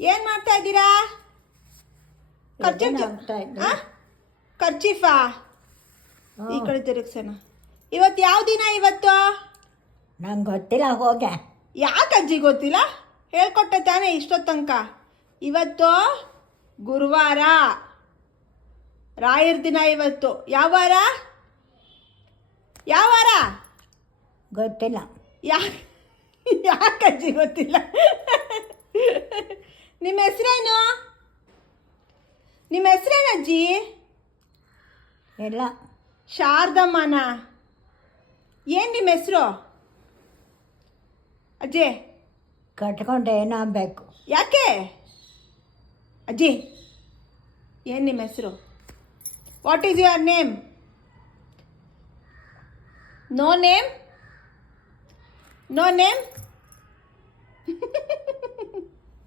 ಏನು ಮಾಡ್ತಾ ಇದ್ದೀರಾ? ಖರ್ಚೀಫಾ ಈ ಕಡೆ ತಿರುಗ್ಸೋಣ. ಇವತ್ತು ಯಾವ ದಿನ? ಇವತ್ತು ನಂಗೆ ಗೊತ್ತಿಲ್ಲ, ಹೋಗೆ. ಯಾಕೆ ಅಜ್ಜಿ ಗೊತ್ತಿಲ್ಲ? ಹೇಳ್ಕೊಟ್ಟೆ ತಾನೇ ಇಷ್ಟೊತ್ತು ತನಕ. ಇವತ್ತು ಗುರುವಾರ, ರಾಯರ ದಿನ. ಇವತ್ತು ಯಾವ ವಾರ? ಯಾವ ವಾರ? ಗೊತ್ತಿಲ್ಲ. ಯಾಕೆ ಅಜ್ಜಿ ಗೊತ್ತಿಲ್ಲ? ನಿಮ್ಮ ಹೆಸರೇನು? ನಿಮ್ಮ ಹೆಸರೇನು ಅಜ್ಜಿ? ಇಲ್ಲ. ಶಾರದಮ್ಮನ? ಏನು ನಿಮ್ಮ ಹೆಸರು ಅಜ್ಜಿ? ಕಟ್ಕೊಂಡು ಏನಾಗಬೇಕು? ಯಾಕೆ ಅಜ್ಜಿ? ಏನು ನಿಮ್ಮ ಹೆಸರು? What is your name? No name? No name?